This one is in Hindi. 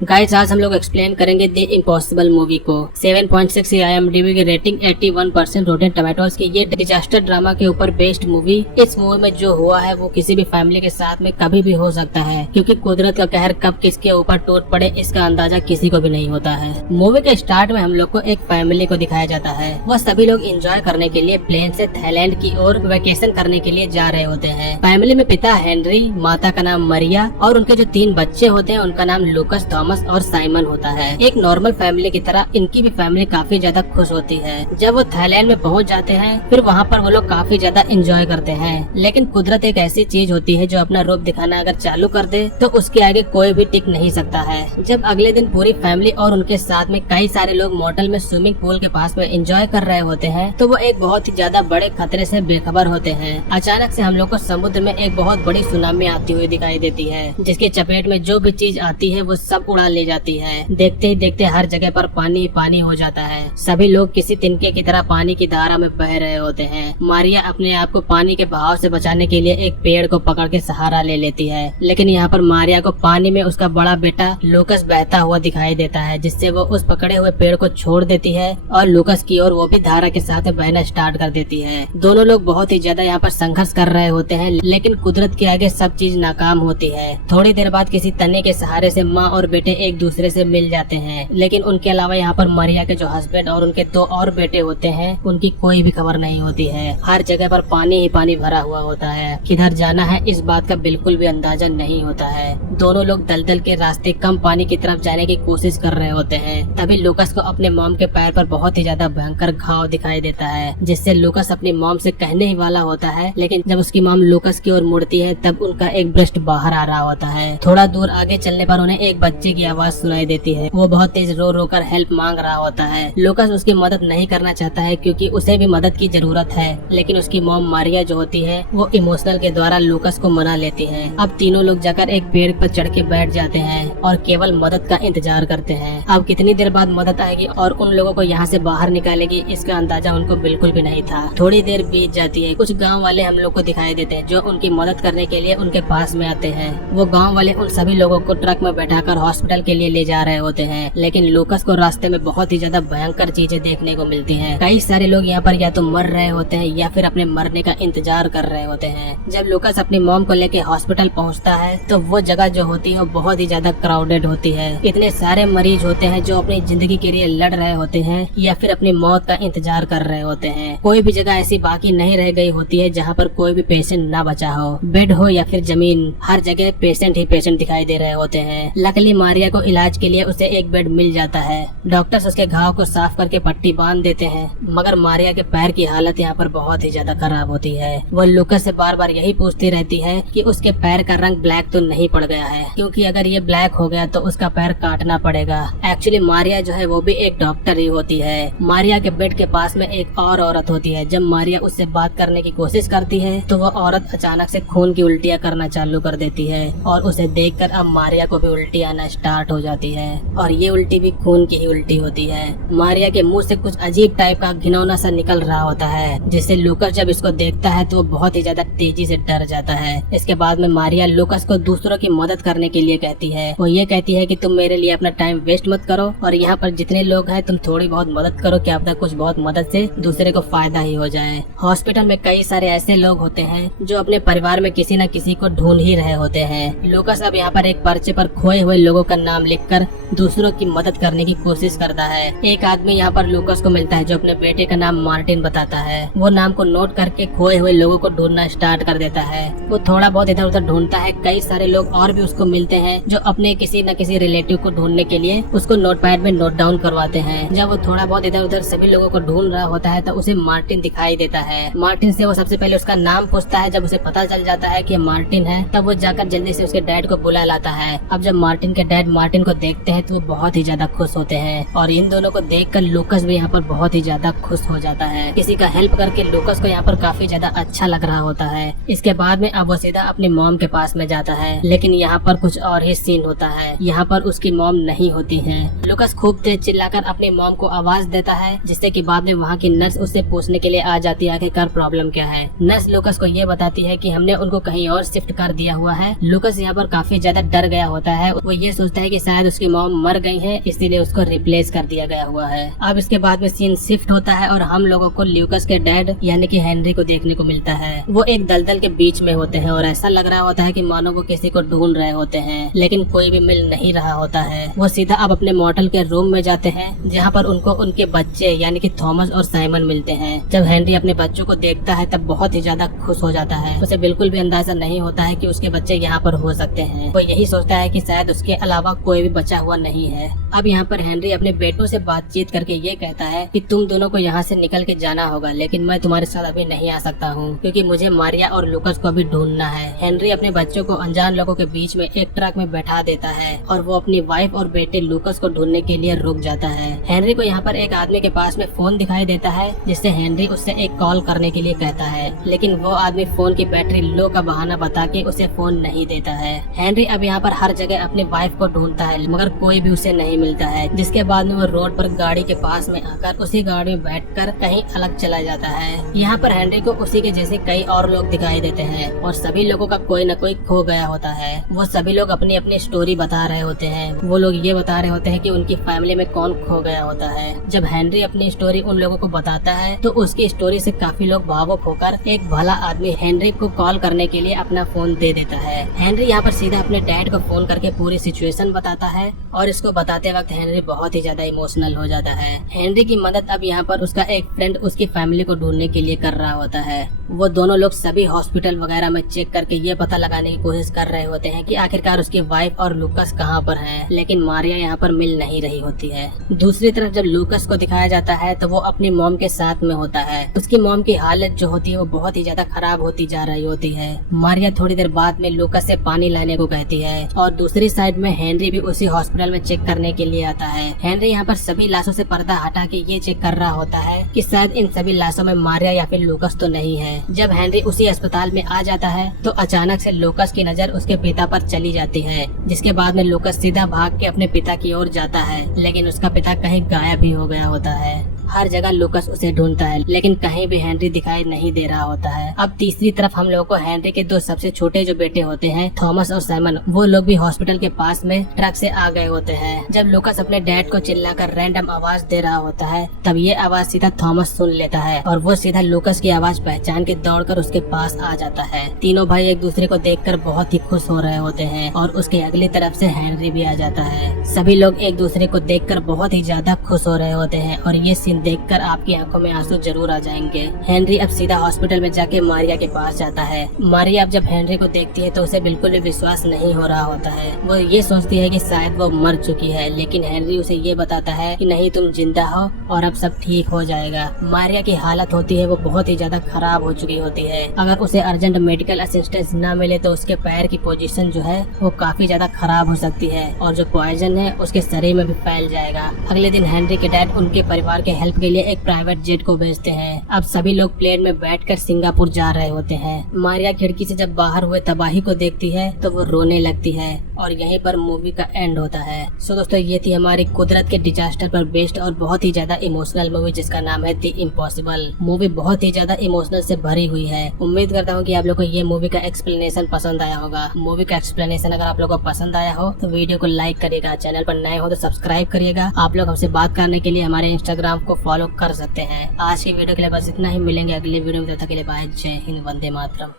गाइस आज हम लोग एक्सप्लेन करेंगे द इम्पॉसिबल मूवी को। 7.6 IMDb की रेटिंग, 81% रोटेन टोमेटोज की ये डिजास्टर ड्रामा के ऊपर बेस्ड मूवी। इस मूवी में जो हुआ है वो किसी भी फैमिली के साथ में कभी भी हो सकता है, क्योंकि कुदरत का कहर कब किसके ऊपर टूट पड़े इसका अंदाजा किसी को भी नहीं होता है। मूवी के स्टार्ट में हम लोग को एक फैमिली को दिखाया जाता है। वह सभी लोग एंजॉय करने के लिए प्लेन से थाईलैंड की ओर वेकेशन करने के लिए जा रहे होते हैं। फैमिली में पिता हेनरी, माता का नाम मरिया और उनके जो 3 बच्चे होते हैं उनका नाम लूकस, थॉमस और साइमन होता है। एक नॉर्मल फैमिली की तरह इनकी भी फैमिली काफी ज्यादा खुश होती है जब वो थाईलैंड में पहुंच जाते हैं। फिर वहाँ पर वो लोग काफी ज्यादा एंजॉय करते हैं, लेकिन कुदरत एक ऐसी चीज होती है जो अपना रूप दिखाना अगर चालू कर दे तो उसके आगे कोई भी टिक नहीं सकता है। जब अगले दिन पूरी फैमिली और उनके साथ में कई सारे लोग मोटल में स्विमिंग पूल के पास में एंजॉय कर रहे होते हैं तो वो एक बहुत ही ज्यादा बड़े खतरे से बेखबर होते हैं। अचानक से हम लोग को समुद्र में एक बहुत बड़ी सुनामी आती हुई दिखाई देती है, जिसकी चपेट में जो भी चीज आती है वो सब उड़ा ले जाती है। देखते ही देखते हर जगह पर पानी पानी हो जाता है। सभी लोग किसी तिनके की तरह पानी की धारा में बह रहे होते हैं। मारिया अपने आप को पानी के बहाव से बचाने के लिए एक पेड़ को पकड़ के सहारा ले लेती है, लेकिन यहाँ पर मारिया को पानी में उसका बड़ा बेटा लूकस बहता हुआ दिखाई देता है, जिससे वो उस पकड़े हुए पेड़ को छोड़ देती है और लूकस की ओर वो भी धारा के साथ बहना स्टार्ट कर देती है। दोनों लोग बहुत ही ज्यादा यहाँ पर संघर्ष कर रहे होते हैं, लेकिन कुदरत के आगे सब चीज नाकाम होती है। थोड़ी देर बाद किसी तने के सहारे से माँ और बेटे एक दूसरे से मिल जाते हैं, लेकिन उनके अलावा यहाँ पर मारिया के जो हस्बैंड और उनके 2 और बेटे होते हैं उनकी कोई भी खबर नहीं होती है। हर जगह पर पानी ही पानी भरा हुआ होता है। किधर जाना है इस बात का बिल्कुल भी अंदाजा नहीं होता है। दोनों लोग दलदल के रास्ते कम पानी की तरफ जाने की कोशिश कर रहे होते हैं। तभी लूकस को अपने मॉम के पैर पर बहुत ही ज्यादा भयंकर घाव दिखाई देता है, जिससे लूकस अपनी मॉम से कहने ही वाला होता है, लेकिन जब उसकी मॉम लूकस की ओर मुड़ती है तब उनका एक ब्रेस्ट बाहर आ रहा होता है। थोड़ा दूर आगे चलने पर उन्हें एक बच्चे की आवाज सुनाई देती है। वो बहुत तेज रो रो कर हेल्प मांग रहा होता है। लूकस उसकी मदद नहीं करना चाहता है क्योंकि उसे भी मदद की जरूरत है, लेकिन उसकी मॉम मारिया जो होती है वो इमोशनल के द्वारा लूकस को मना लेती है। अब तीनों लोग जाकर एक पेड़ पर चढ़ के बैठ जाते हैं और केवल मदद का इंतजार करते हैं। अब कितनी देर बाद मदद आएगी और उन लोगों को यहाँ से बाहर निकालेगी इसका अंदाजा उनको बिल्कुल भी नहीं था। थोड़ी देर बीत जाती है। कुछ गाँव वाले हम लोग को दिखाई देते हैं जो उनकी मदद करने के लिए उनके पास में आते हैं। वो गाँव वाले उन सभी लोगों को ट्रक में बैठाकर हॉस्पिटल के लिए ले जा रहे होते हैं, लेकिन लूकस को रास्ते में बहुत ही ज्यादा भयंकर चीजें देखने को मिलती हैं। कई सारे लोग यहाँ पर या तो मर रहे होते हैं या फिर अपने मरने का इंतजार कर रहे होते हैं। जब लूकस अपनी मॉम को लेके हॉस्पिटल पहुँचता है तो वो जगह जो होती है वो बहुत ही ज्यादा क्राउडेड होती है। इतने सारे मरीज होते हैं जो अपनी जिंदगी के लिए लड़ रहे होते हैं या फिर अपनी मौत का इंतजार कर रहे होते हैं। कोई भी जगह ऐसी बाकी नहीं रह गई होती है जहाँ पर कोई भी पेशेंट ना बचा हो। बेड हो या फिर जमीन, हर जगह पेशेंट ही पेशेंट दिखाई दे रहे होते हैं। लकीली मारिया को इलाज के लिए उसे एक बेड मिल जाता है। डॉक्टर्स उसके घाव को साफ करके पट्टी बांध देते हैं, मगर मारिया के पैर की हालत यहाँ पर बहुत ही ज्यादा खराब होती है। वो लूकस से बार बार यही पूछती रहती है कि उसके पैर का रंग ब्लैक तो नहीं पड़ गया है, क्योंकि अगर ये ब्लैक हो गया तो उसका पैर काटना पड़ेगा। एक्चुअली मारिया जो है वो भी एक डॉक्टर ही होती है। मारिया के बेड के पास में एक और औरत होती है। जब मारिया उससे बात करने की कोशिश करती है तो वो औरत अचानक से खून की उल्टियाँ करना चालू कर देती है और उसे देखकर अब मारिया को भी उल्टी आना स्टार्ट हो जाती है, और ये उल्टी भी खून की ही उल्टी होती है। मारिया के मुंह से कुछ अजीब टाइप का घिनौना सा निकल रहा होता है, जिससे लूकस जब इसको देखता है तो वो बहुत ही ज्यादा तेजी से डर जाता है। इसके बाद में मारिया लूकस को दूसरों की मदद करने के लिए कहती है। वो ये कहती है कि तुम मेरे लिए अपना टाइम वेस्ट मत करो और यहाँ पर जितने लोग हैं तुम थोड़ी बहुत मदद करो, क्या पता कुछ बहुत मदद से दूसरे को फायदा ही हो जाए। हॉस्पिटल में कई सारे ऐसे लोग होते हैं जो अपने परिवार में किसी न किसी को ढूंढ ही रहे होते हैं। लूकस अब यहाँ पर एक पर्चे पर खोए हुए लोगों का नाम लिखकर दूसरों की मदद करने की कोशिश करता है। एक आदमी यहाँ पर लूकस को मिलता है जो अपने बेटे का नाम मार्टिन बताता है। वो नाम को नोट करके खोए हुए लोगों को ढूंढना स्टार्ट कर देता है। वो थोड़ा बहुत इधर उधर ढूंढता है। कई सारे लोग और भी उसको मिलते हैं जो अपने किसी न किसी रिलेटिव को ढूंढने के लिए उसको नोटपैड में नोट डाउन करवाते हैं। जब वो थोड़ा बहुत इधर उधर सभी लोगों को ढूंढ रहा होता है तो उसे मार्टिन दिखाई देता है। मार्टिन से वो सबसे पहले उसका नाम पूछता है। जब उसे पता चल जाता है कि मार्टिन है तब वो जाकर जल्दी से उसके डैड को बुला लाता है। अब जब मार्टिन के डैड मार्टिन को देखते हैं तो वो बहुत ही ज्यादा खुश होते हैं, और इन दोनों को देखकर लूकस भी यहाँ पर बहुत ही ज्यादा खुश हो जाता है। किसी का हेल्प करके लूकस को यहाँ पर काफी ज्यादा अच्छा लग रहा होता है। इसके बाद में अब वो सीधा अपनी मॉम के पास में जाता है, लेकिन यहाँ पर कुछ और ही सीन होता है। यहाँ पर उसकी मॉम नहीं होती है। लूकस खूब तेज चिल्लाकर अपनी मॉम को आवाज देता है, जिससे कि बाद में वहाँ की नर्स उससे पूछने के लिए आ जाती है आखिरकार प्रॉब्लम क्या है। नर्स लूकस को ये बताती है कि हमने उनको कहीं और शिफ्ट कर दिया हुआ है। लूकस यहाँ पर काफी ज्यादा डर गया होता है। वो ये सोचता है कि शायद उसकी मॉम मर गई है, इसीलिए उसको रिप्लेस कर दिया गया हुआ है। अब इसके बाद में सीन शिफ्ट होता है और हम लोगों को ल्यूकस के डैड यानी कि हेनरी को देखने को मिलता है। वो एक दलदल के बीच में होते हैं और ऐसा लग रहा होता है कि मानो वो किसी को ढूंढ रहे होते हैं, लेकिन कोई भी मिल नहीं रहा होता है। वो सीधा अब अपने मॉडल के रूम में जाते हैं, जहाँ पर उनको उनके बच्चे यानी कि थॉमस और साइमन मिलते हैं। जब हेनरी अपने बच्चों को देखता है तब बहुत ही ज्यादा खुश हो जाता है। उसे बिल्कुल भी अंदाजा नहीं होता है कि उसके बच्चे यहाँ पर हो सकते हैं। वो यही सोचता है कि शायद उसके अलावा कोई भी बचा हुआ नहीं है। अब यहाँ पर हेनरी अपने बेटों से बातचीत करके ये कहता है कि तुम दोनों को यहाँ से निकल के जाना होगा, लेकिन मैं तुम्हारे साथ अभी नहीं आ सकता हूँ क्योंकि मुझे मारिया और लूकस को अभी ढूंढना है। हेनरी अपने बच्चों को अनजान लोगों के बीच में एक ट्रक में बैठा देता है और वो अपनी वाइफ और बेटे लूकस को ढूंढने के लिए रुक जाता है। हेनरी को यहाँ पर एक आदमी के पास में फोन दिखाई देता है, जिससे हेनरी उससे एक कॉल करने के लिए कहता है, लेकिन वो आदमी फोन की बैटरी लो का बहाना बता के उसे फोन नहीं देता है। हेनरी अब यहाँ पर हर जगह अपनी वाइफ को ढूंढता है, मगर कोई भी उसे नहीं मिलता है। जिसके बाद में वो रोड पर गाड़ी के पास में आकर उसी गाड़ी में बैठकर कहीं अलग चला जाता है। यहाँ पर हेनरी को उसी के जैसे कई और लोग दिखाई देते हैं और सभी लोगों का कोई न कोई खो गया होता है। वो सभी लोग अपनी अपनी स्टोरी बता रहे होते हैं। वो लोग ये बता रहे होते हैं कि उनकी फैमिली में कौन खो गया होता है। जब हेनरी अपनी स्टोरी उन लोगों को बताता है तो उसकी स्टोरी से काफी लोग भावुक होकर एक भला आदमी हेनरी को कॉल करने के लिए अपना फोन दे देता है। हेनरी यहाँ पर सीधा अपने डैड को फोन करके पूरी सिचुएशन बताता है और इसको बताते वक्त हेनरी बहुत ही ज्यादा इमोशनल हो जाता है। हेनरी की मदद अब यहाँ पर उसका एक फ्रेंड उसकी फैमिली को ढूंढने के लिए कर रहा होता है। वो दोनों लोग सभी हॉस्पिटल वगैरह में चेक करके ये पता लगाने की कोशिश कर रहे होते हैं कि आखिरकार उसकी वाइफ और लूकस कहाँ पर हैं, लेकिन मारिया यहाँ पर मिल नहीं रही होती है। दूसरी तरफ जब लूकस को दिखाया जाता है तो वो अपनी मॉम के साथ में होता है। उसकी मॉम की हालत जो होती है वो बहुत ही ज्यादा खराब होती जा रही होती है। मारिया थोड़ी देर बाद में लूकस से पानी लाने को कहती है और दूसरी साइड में हेनरी भी उसी हॉस्पिटल में चेक करने के लिए आता है। हेनरी यहाँ पर सभी लाशों से पर्दा हटा के ये चेक कर रहा होता है कि शायद इन सभी लाशों में मारिया या फिर लूकस तो नहीं है। जब हेनरी उसी अस्पताल में आ जाता है तो अचानक से लूकस की नजर उसके पिता पर चली जाती है, जिसके बाद में लूकस सीधा भाग के अपने पिता की ओर जाता है, लेकिन उसका पिता कहीं गायब ही हो गया होता है। हर जगह लूकस उसे ढूंढता है, लेकिन कहीं भी हेनरी दिखाई नहीं दे रहा होता है। अब तीसरी तरफ हम लोगों को हेनरी के दो सबसे छोटे जो बेटे होते हैं थॉमस और साइमन, वो लोग भी हॉस्पिटल के पास में ट्रक से आ गए होते हैं। जब लूकस अपने डैड को चिल्लाकर रैंडम आवाज दे रहा होता है तब ये आवाज सीधा थॉमस सुन लेता है और वो सीधा लूकस की आवाज पहचान के दौड़कर उसके पास आ जाता है। तीनों भाई एक दूसरे को देखकर बहुत ही खुश हो रहे होते हैं और उसके अगली तरफ से हेनरी भी आ जाता है। सभी लोग एक दूसरे को देखकर बहुत ही ज्यादा खुश हो रहे होते हैं और ये सीन देखकर आपकी आंखों में आंसू जरूर आ जाएंगे। हेनरी अब सीधा हॉस्पिटल में जाके मारिया के पास जाता है। मारिया अब जब हेनरी को देखती है तो उसे बिल्कुल भी विश्वास नहीं हो रहा होता है। वो ये सोचती है कि शायद वो मर चुकी है, लेकिन हेनरी उसे ये बताता है कि नहीं, तुम जिंदा हो और अब सब ठीक हो जाएगा। मारिया की हालत होती है वो बहुत ही ज्यादा खराब हो चुकी होती है। अगर उसे अर्जेंट मेडिकल असिस्टेंस न मिले तो उसके पैर की पोजीशन जो है वो काफी ज्यादा खराब हो सकती है और जो पॉइजन है उसके शरीर में भी फैल जाएगा। अगले दिन हेनरी के डैड उनके परिवार के हेल्प के लिए एक प्राइवेट जेट को भेजते हैं। अब सभी लोग प्लेन में बैठकर सिंगापुर जा रहे होते हैं। मारिया खिड़की से जब बाहर हुए तबाही को देखती है तो वो रोने लगती है और यहीं पर मूवी का एंड होता है। सो दोस्तों, ये थी हमारी कुदरत के डिजास्टर पर बेस्ड और बहुत ही ज्यादा इमोशनल मूवी जिसका नाम है द इम्पॉसिबल। मूवी बहुत ही ज्यादा इमोशनल से भरी हुई है। उम्मीद करता हूँ कि आप लोग को ये मूवी का एक्सप्लेनेशन पसंद आया होगा। मूवी का एक्सप्लेनेशन अगर आप लोगों को पसंद आया हो तो वीडियो को लाइक करिएगा, चैनल पर नए हो तो सब्सक्राइब करिएगा। आप लोग हमसे बात करने के लिए हमारे इंस्टाग्राम को फॉलो कर सकते हैं। आज की वीडियो के लिए बस इतना ही। मिलेंगे अगले वीडियो में, तब तक के लिए बाय। जय हिंद, वंदे मातरम।